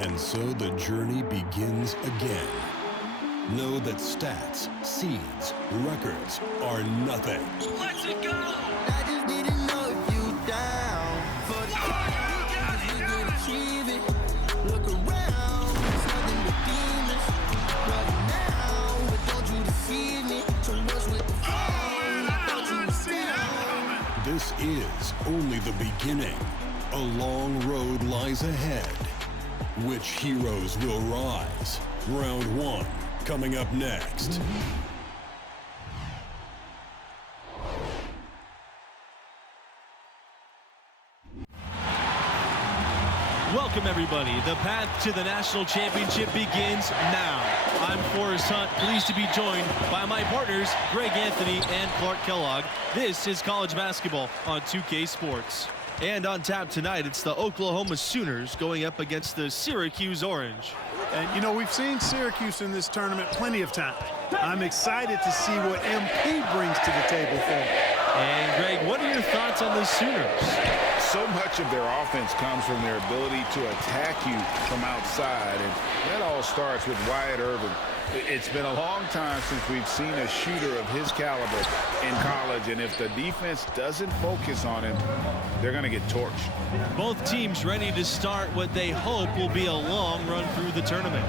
And so the journey begins again. Know that stats, seeds, records are nothing. Let's it go! I just didn't know if you down for the cause we could achieve it. Look around, it's nothing but demons. Right now, but don't you deceive me. So what's with the phone? I thought you was down. This is only the beginning. A long road lies ahead. Which heroes will rise? Round 1 coming up next. Welcome everybody. The path to the national championship begins now. I'm Forrest Hunt, pleased to be joined by my partners, Greg Anthony and Clark Kellogg. This is college basketball on 2K Sports. And on tap tonight, it's the Oklahoma Sooners going up against the Syracuse Orange. And, you know, we've seen Syracuse in this tournament plenty of times. I'm excited to see what MP brings to the table for them. And, Greg, what are your thoughts on the Sooners? So much of their offense comes from their ability to attack you from outside, and that all starts with Wyatt Irvin. It's been a long time since we've seen a shooter of his caliber in college, and if the defense doesn't focus on him, they're going to get torched. Both teams ready to start what they hope will be a long run through the tournament.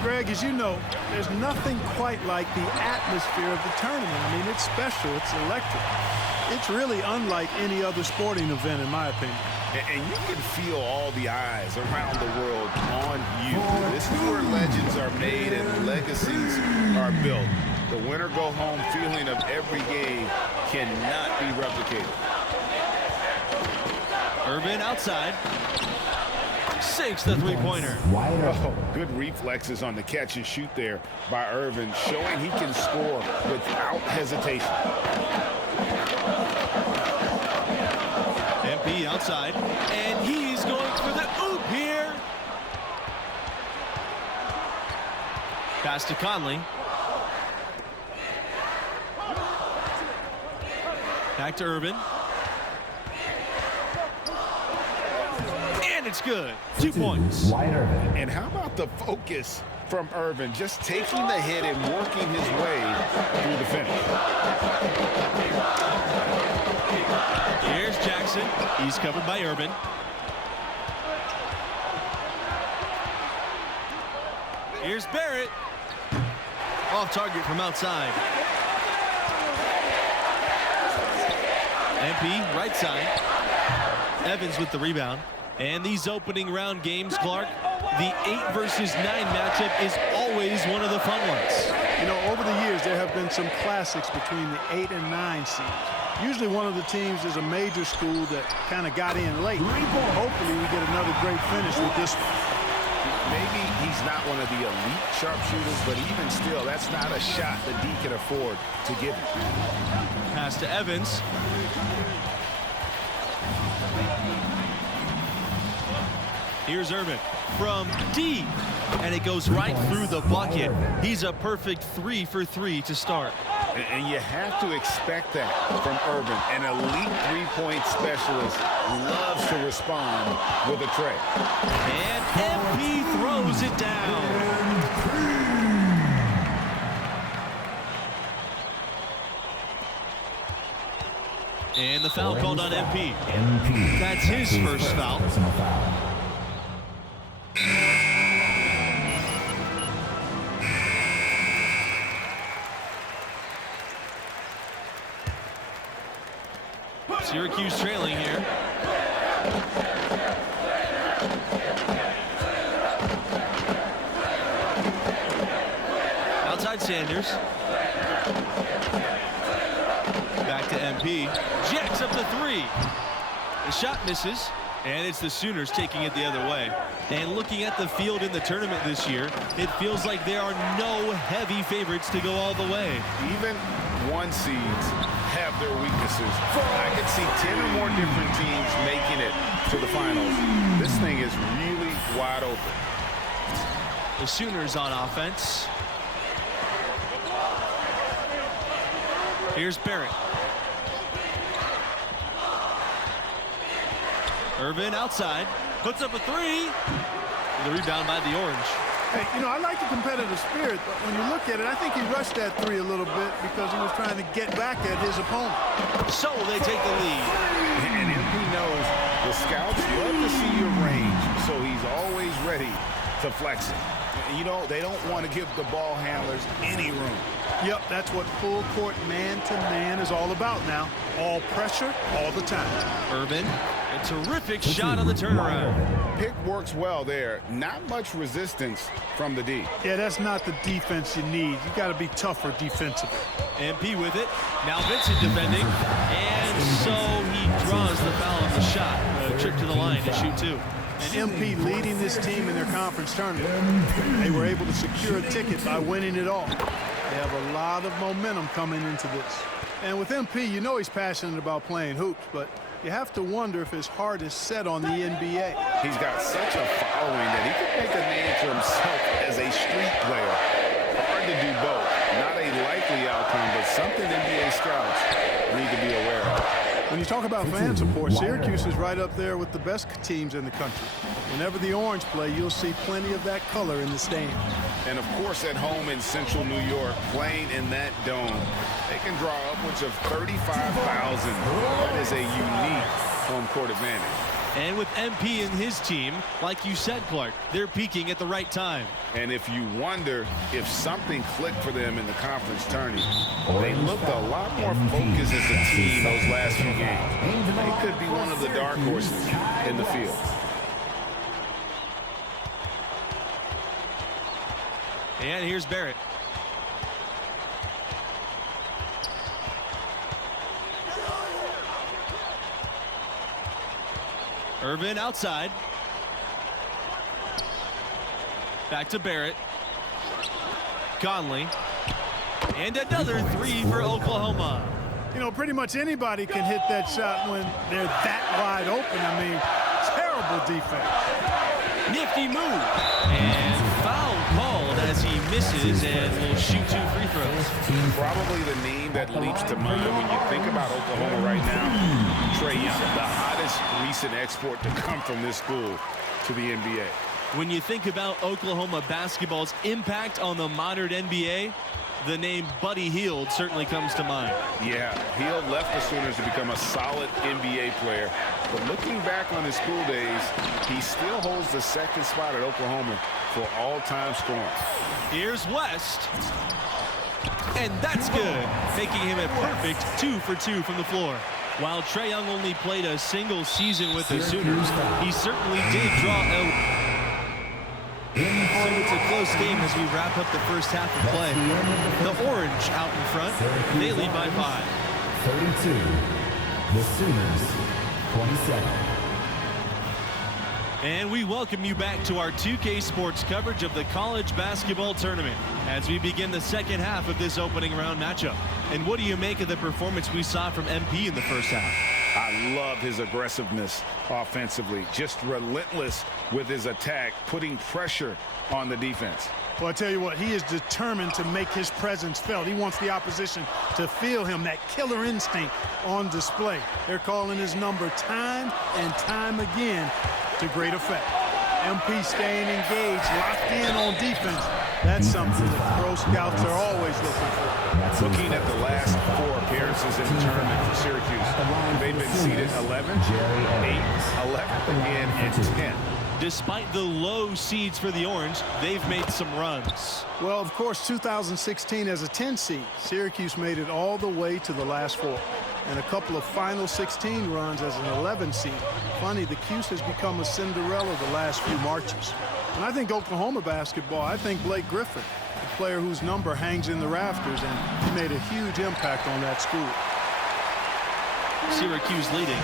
Greg, as you know, there's nothing quite like the atmosphere of the tournament. I mean, it's special. It's electric. It's really unlike any other sporting event, in my opinion. And you can feel all the eyes around the world on you. This is where legends are made and legacies are built. The winner-go-home feeling of every game cannot be replicated. Irvin outside. Sinks the three-pointer. Oh, good reflexes on the catch and shoot there by Irvin, showing he can score without hesitation. MP outside, and he's going for the oop here. Pass to Conley. Back to Irvin. And it's good. 2 points. And how about the focus from Irvin, just taking the hit and working his way through the finish. Here's Jackson. He's covered by Irvin. Here's Barrett. Off target from outside. MP right side. Evans with the rebound. And these opening round games, Clark, the 8 versus 9 matchup is always one of the fun ones. You know, over the years, there have been some classics between the 8 and 9 seeds. Usually one of the teams is a major school that kind of got in late. Hopefully we get another great finish with this one. Maybe he's not one of the elite sharpshooters, but even still, that's not a shot that D can afford to give him. Pass to Evans. Here's Irvin from D, and it goes right through the bucket. He's a perfect 3 for 3 to start. And you have to expect that from Irvin. An elite three-point specialist loves to respond with a tray. And MP throws it down. And the foul called on MP. That's his first foul. Syracuse trailing here. Outside Sanders. Back to MP. Jacks up the 3. The shot misses, and it's the Sooners taking it the other way. And looking at the field in the tournament this year, it feels like there are no heavy favorites to go all the way. Even 1 seeds have their weaknesses. I could see 10 or more different teams making it to the finals. This thing is really wide open. The Sooners on offense. Here's Barrett. Irvin outside, puts up a 3. The rebound by the Orange. Hey, you know, I like the competitive spirit, but when you look at it, I think he rushed that three a little bit because he was trying to get back at his opponent. So they take the lead. And MP knows the scouts love to see your range, so he's always ready to flex it. You know, they don't want to give the ball handlers any room. Yep, that's what full court man-to-man is all about now. All pressure, all the time. Urban, a terrific shot on the turnaround. Pick works well there. Not much resistance from the D. Yeah, that's not the defense you need. You got to be tougher defensively. MP with it. Now Vincent defending. And so he draws the foul on the shot. A trip to the line to shoot two. And MP leading this team in their conference tournament. They were able to secure a ticket by winning it all. They have a lot of momentum coming into this. And with MP, you know he's passionate about playing hoops, but you have to wonder if his heart is set on the NBA. He's got such a following that he could make a name for himself as a street player. Hard to do both. Not a likely outcome, but something NBA scouts need to be aware of. When you talk about fan support, Syracuse is right up there with the best teams in the country. Whenever the Orange play, you'll see plenty of that color in the stand. And, of course, at home in central New York, playing in that dome, they can draw upwards of 35,000. That is a unique home court advantage. And with MP and his team, like you said, Clark, they're peaking at the right time. And if you wonder if something clicked for them in the conference tourney, they looked a lot more focused as a team those last few games. They could be one of the dark horses in the field. And here's Barrett. Urban outside. Back to Barrett. Conley. And another three for Oklahoma. You know, pretty much anybody can hit that shot when they're that wide open. I mean, terrible defense. Nifty move. And foul called as he misses and will shoot two free throws. Probably the name that leaps to mind when you think about Oklahoma right now, Trae Young, the hottest recent export to come from this school to the NBA. When you think about Oklahoma basketball's impact on the modern NBA, the name Buddy Hield certainly comes to mind. Yeah, Hield left the Sooners to become a solid NBA player. But looking back on his school days, he still holds the second spot at Oklahoma for all-time scoring. Here's West. And that's good, making him a perfect 2 for 2 from the floor. While Trae Young only played a single season with the Sooners, he certainly did draw a... So it's a close game as we wrap up the first half of play. The Orange out in front. They lead by 5. 32. The Sooners, 27. And we welcome you back to our 2K Sports coverage of the college basketball tournament as we begin the second half of this opening round matchup. And what do you make of the performance we saw from MP in the first half? I love his aggressiveness offensively, just relentless with his attack, putting pressure on the defense. Well, I tell you what, he is determined to make his presence felt. He wants the opposition to feel him, that killer instinct on display. They're calling his number time and time again to great effect. MP staying engaged, locked in on defense. That's something that pro scouts are always looking for. Looking at the last 4 appearances in the tournament for Syracuse, they've been seeded 11, 8, 11, again, and 10. Despite the low seeds for the Orange, they've made some runs. Well, of course, 2016 as a 10 seed, Syracuse made it all the way to the last 4. And a couple of Final 16 runs as an 11 seed. Funny, the Cuse has become a Cinderella the last few marches. And I think Oklahoma basketball, I think Blake Griffin, the player whose number hangs in the rafters, and he made a huge impact on that school. Syracuse leading.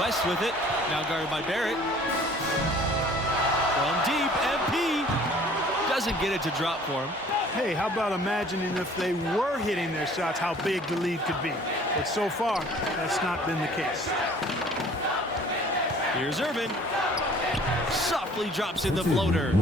West with it, now guarded by Barrett. From deep, MP doesn't get it to drop for him. Hey, how about imagining if they were hitting their shots, how big the lead could be. But so far, that's not been the case. Here's Urban. Softly drops in the floater.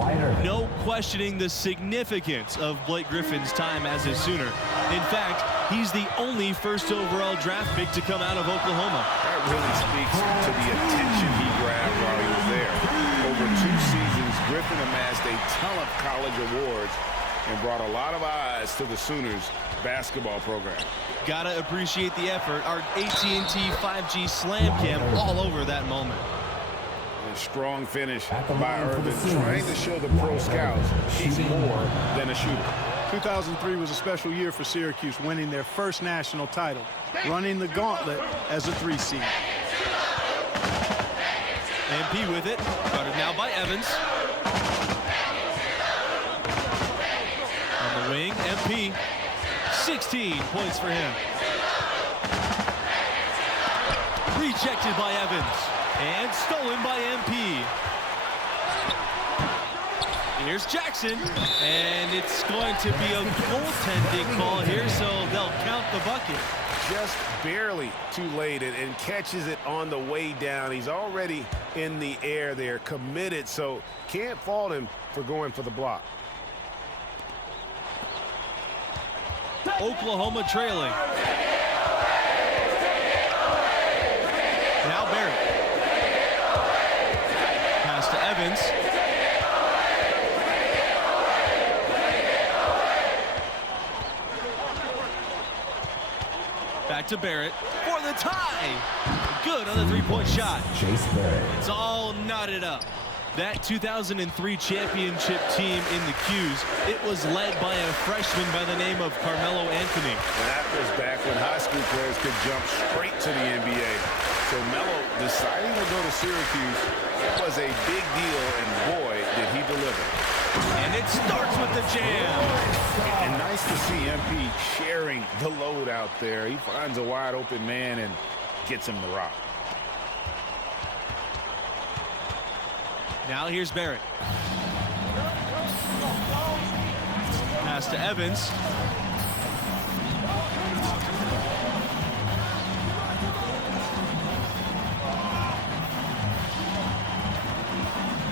No questioning the significance of Blake Griffin's time as a Sooner. In fact, he's the only first overall draft pick to come out of Oklahoma. That really speaks to the attention he grabbed while he was there. Over 2 seasons, ton of college awards and brought a lot of eyes to the Sooners basketball program. Gotta appreciate the effort. Our AT&T 5G slam cam all over that moment. A strong finish by Irvin, trying to show the pro scouts he's more than a shooter. 2003 was a special year for Syracuse, winning their first national title, running the gauntlet as a 3 seed. MP with it, guarded now by Evans. On the wing, MP, 16 points for him. Rejected by Evans, and stolen by MP. Here's Jackson, and it's going to be a goaltending call here, so they'll count the bucket. Just barely too late and catches it on the way down. He's already in the air there, committed, so can't fault him for going for the block. Oklahoma trailing. Now Barrett. Pass to Evans. Back to Barrett for the tie. Good on the three-point shot. Chase Barrett. It's all knotted up. That 2003 championship team in the Q's, it was led by a freshman by the name of Carmelo Anthony. And that was back when high school players could jump straight to the NBA. So Melo deciding to go to Syracuse was a big deal, and boy, did he deliver. And it starts with the jam. And nice to see MP sharing the load out there. He finds a wide open man and gets him the rock. Now here's Barrett. Pass to Evans.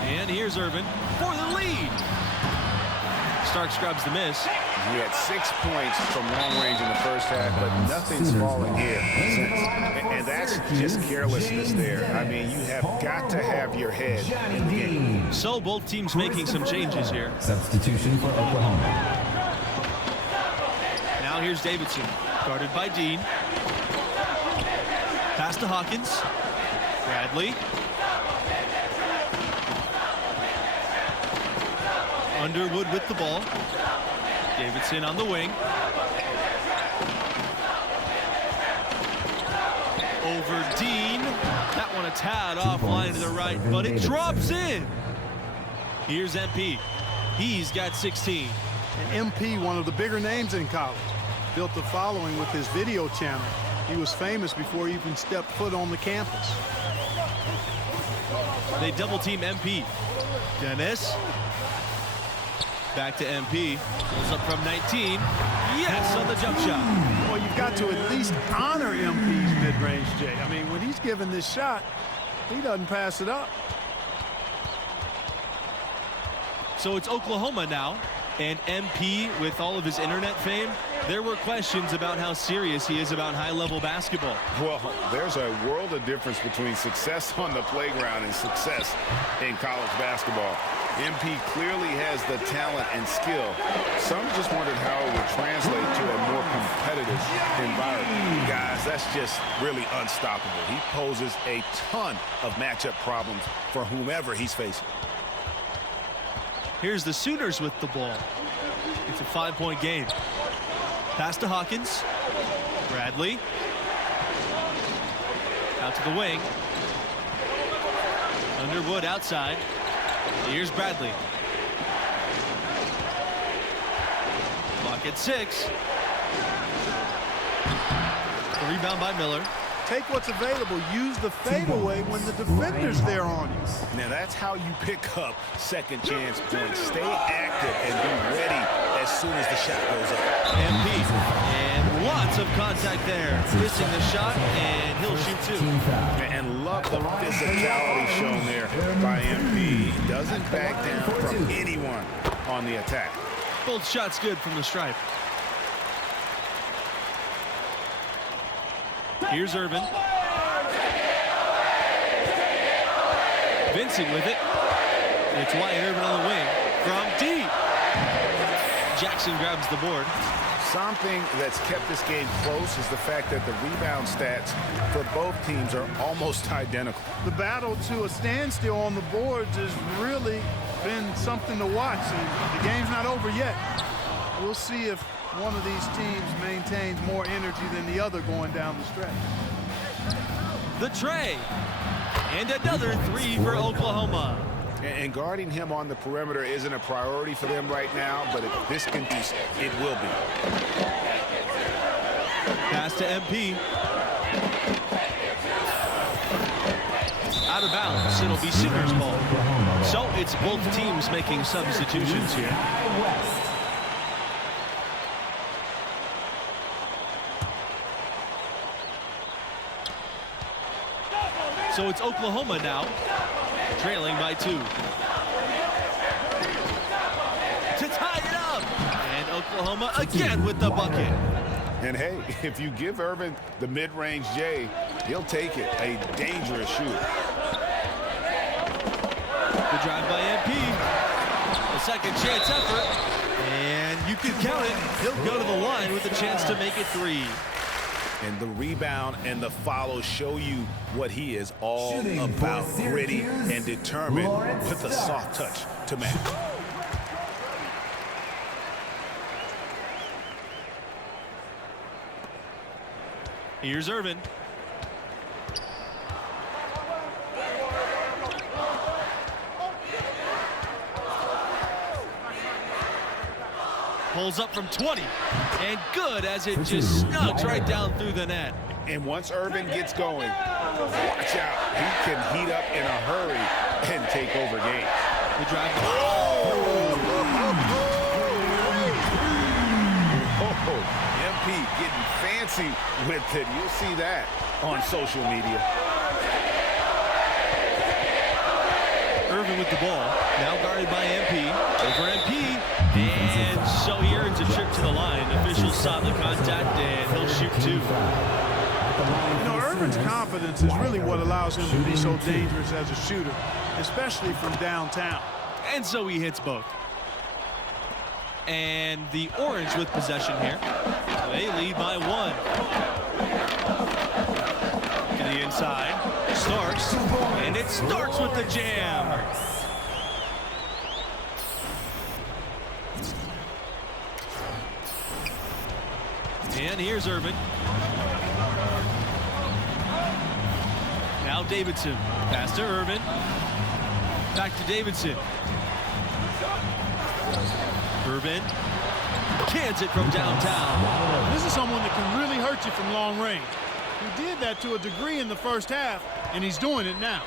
And here's Irvin for the lead. Starks grabs the miss. He had 6 points from long range in the first half, but nothing's fallen here since. And that's just carelessness there. I mean, you have got to have your head in the game. So both teams making some changes here. Substitution for Oklahoma. Now here's Davidson, guarded by Dean. Pass to Hawkins. Bradley. Underwood with the ball. Davidson on the wing. Over Dean. That one a tad offline to the right, but it drops in. Here's MP. He's got 16. And MP, one of the bigger names in college, built a following with his video channel. He was famous before he even stepped foot on the campus. They double team MP. Dennis. Back to MP. Goes up from 19. Yes, on the jump shot. Well, you've got to at least honor MP's mid-range, Jay. I mean, when he's given this shot, he doesn't pass it up. So it's Oklahoma now, and MP, with all of his internet fame, there were questions about how serious he is about high-level basketball. Well, there's a world of difference between success on the playground and success in college basketball. MP clearly has the talent and skill. Some just wondered how it would translate to a more competitive environment. Guys, that's just really unstoppable. He poses a ton of matchup problems for whomever he's facing. Here's the Sooners with the ball. It's a 5-point game. Pass to Hawkins. Bradley. Out to the wing. Underwood outside. Here's Bradley. Clock at 6. The rebound by Miller. Take what's available. Use the fadeaway when the defender's there on you. Now that's how you pick up second chance points. Stay active and be ready as soon as the shot goes up. MP. And lots of contact there. Missing the shot, and he'll shoot two. And love the physicality shown there by MP. He doesn't back down from anyone on the attack. Both shots good from the stripe. Here's Irvin. Vincent with it. It's Wyatt Irvin on the wing. from deep. Jackson grabs the board. Something that's kept this game close is the fact that the rebound stats for both teams are almost identical. The battle to a standstill on the boards has really been something to watch, and the game's not over yet. We'll see if one of these teams maintains more energy than the other going down the stretch. The tray. And another three for Oklahoma. And guarding him on the perimeter isn't a priority for them right now, but if this continues, it will be. Pass to MP. Out of bounds. It'll be Sooners ball. So it's both teams making substitutions here. So it's Oklahoma now, trailing by 2. To tie it up. And Oklahoma again with the bucket. And hey, if you give Irvin the mid-range J, he'll take it. A dangerous shooter. The drive by MP. A second chance effort. And you can count it. He'll go to the line with a chance to make it 3. And the rebound and the follow show you what he is all about. Gritty and determined with a soft touch to match. Here's Irvin. Pulls up from 20, and good as it just snugs right down through the net. And once Irvin gets going, watch out. He can heat up in a hurry and take over games. The drive. MP getting fancy with it. You'll see that on social media. Irvin with the ball, now guarded by MP. Over MP. And so he earns a trip to the line. Officials saw the contact, and he'll shoot 2. You know, Irvin's confidence is really what allows him to be so dangerous as a shooter, especially from downtown. And so he hits both. And the Orange with possession here. They lead by 1. To the inside. Starks. And it starts with the jam. And here's Irvin. Now Davidson. Pass to Irvin. Back to Davidson. Irvin cans it from downtown. This is someone that can really hurt you from long range. He did that to a degree in the first half, and he's doing it now.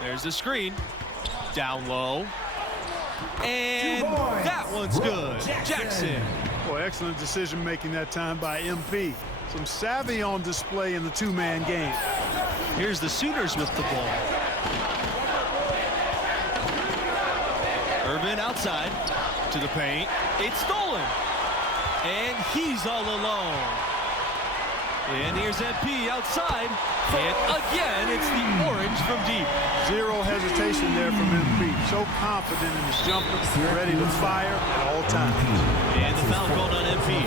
There's the screen. Down low. And that one's good. Jackson. Boy, excellent decision making that time by MP. Some savvy on display in the two-man game. Here's the Sooners with the ball. Irvin outside to the paint. It's stolen. And he's all alone. And here's MP outside. And again, it's the Orange from deep. Zero hesitation there from MP. So confident in his jumper, ready to fire at all times. And the foul called on MP.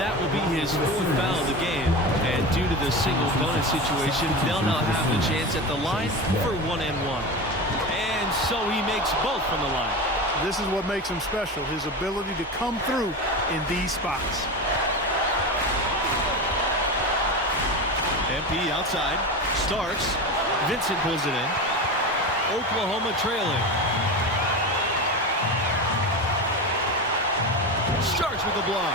That will be his 4th foul of the game. And due to the single bonus situation, they'll now have the chance at the line for 1-and-1. And so he makes both from the line. This is what makes him special, his ability to come through in these spots. MP outside. Starks. Vincent pulls it in. Oklahoma trailing. Starks with the block.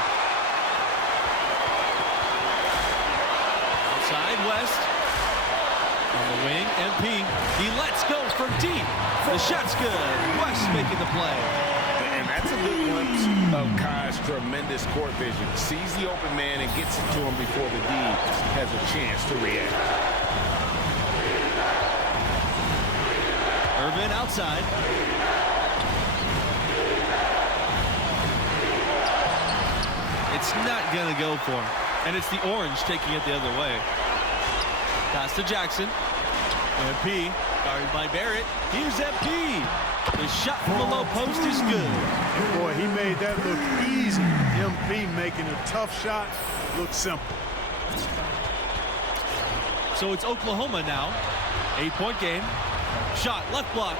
Outside West. On the wing, MP. He lets go from deep. The shot's good. West making the play. And that's a good glimpse of Kai's tremendous court vision. Sees the open man and gets it to him before the D has a chance to react. Irvin outside. It's not going to go for him. And it's the Orange taking it the other way. Pass to Jackson. MP, guarded by Barrett. Here's MP. The shot from the low post is good. Boy, he made that look easy. MP making a tough shot look simple. So it's Oklahoma now. 8-point game. Shot, left block.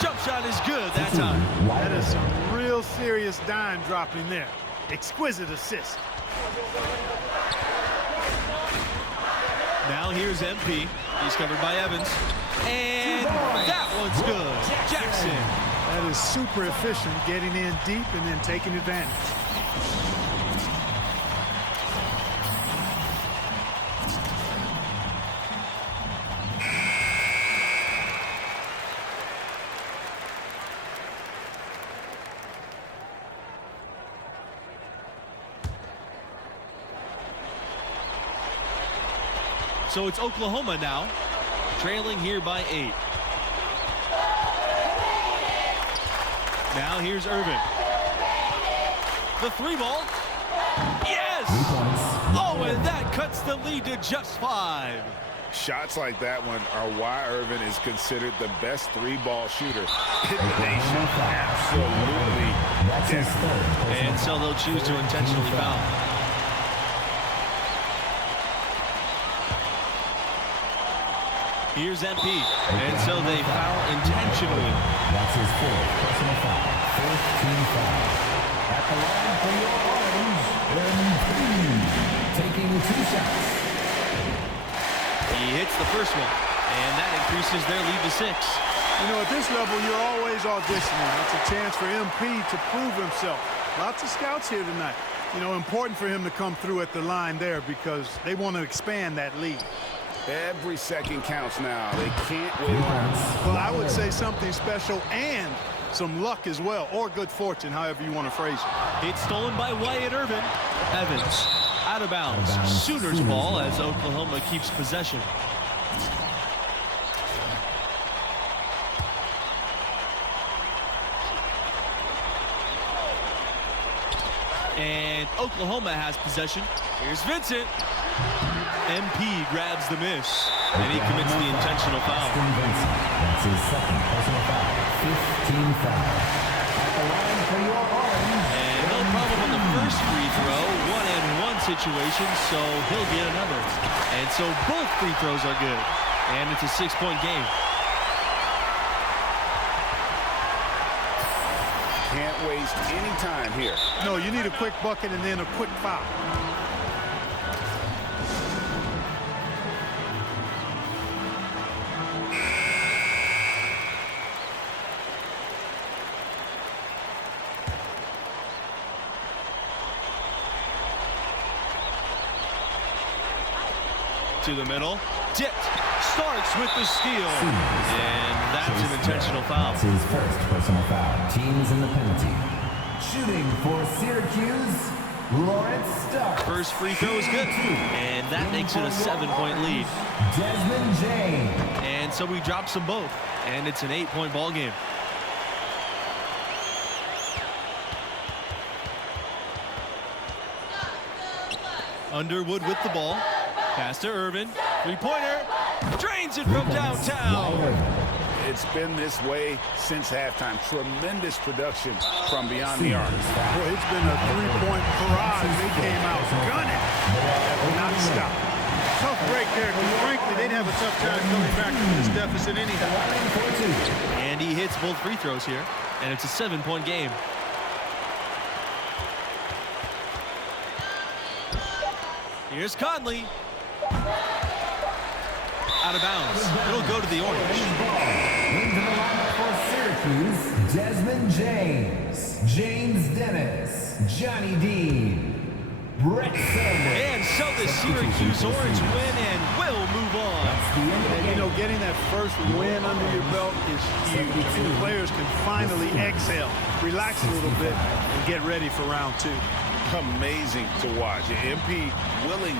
Jump shot is good that time. That is some real serious dime dropping there. Exquisite assist. Now here's MP. He's covered by Evans. And that one's good. Jackson. That is super efficient, getting in deep and then taking advantage. So it's Oklahoma now, trailing here by 8. Now here's Irvin. The 3-ball. Yes! Oh, and that cuts the lead to just 5. Shots like that one are why Irvin is considered the best 3-ball shooter in the nation. Absolutely. And so they'll choose to intentionally foul. Here's MP, and so they foul intentionally. That's his 4th personal foul. 4th team foul. At the line for your Orange, MP, taking 2 shots. He hits the first one, and that increases their lead to 6. You know, at this level, you're always auditioning. It's a chance for MP to prove himself. Lots of scouts here tonight. You know, important for him to come through at the line there because they want to expand that lead. Every second counts now. They can't wait around. Well, I would say something special and some luck as well, or good fortune, however you want to phrase it. It's stolen by Wyatt Irvin. Evans, out of bounds. Sooners ball as Oklahoma keeps possession. And Oklahoma has possession. Here's Vincent. MP grabs the miss, and he commits the intentional foul. That's his 2nd personal foul. 15 foul. At the line for your Orange. And no problem on the first free throw. 1-and-1 situation, so he'll get another. And so both free throws are good. And it's a 6-point game. Can't waste any time here. No, you need a quick bucket and then a quick foul. To the middle. Dipped. Starts with the steal. And that's an intentional foul. That's his 1st personal foul. Teams in the penalty. Shooting for Syracuse, Lawrence Starks. First free throw is good. And that makes it a 7-point lead. Desmond James. And so he drops them both. And it's an 8-point ball game. Underwood with the ball. Pass to Irvin. 3-pointer. Drains it from downtown. It's been this way since halftime. Tremendous production from beyond the arc. Boy, it's been a 3-point barrage. They came out gunning. Not stop. Tough break there, because frankly, they'd have a tough time coming back from this deficit anyhow. And he hits both free throws here. And it's a 7-point game. Here's Conley. Out of bounds. It'll go to the Orange. Into the lineup for Syracuse, Desmond James, James Dennis, Johnny Dean, Brett Sanders. And so the Syracuse Orange win and will move on. And, you know, getting that first win under your belt is huge. I mean, the players can finally exhale, relax a little bit, and get ready for round 2. Amazing to watch. MP willing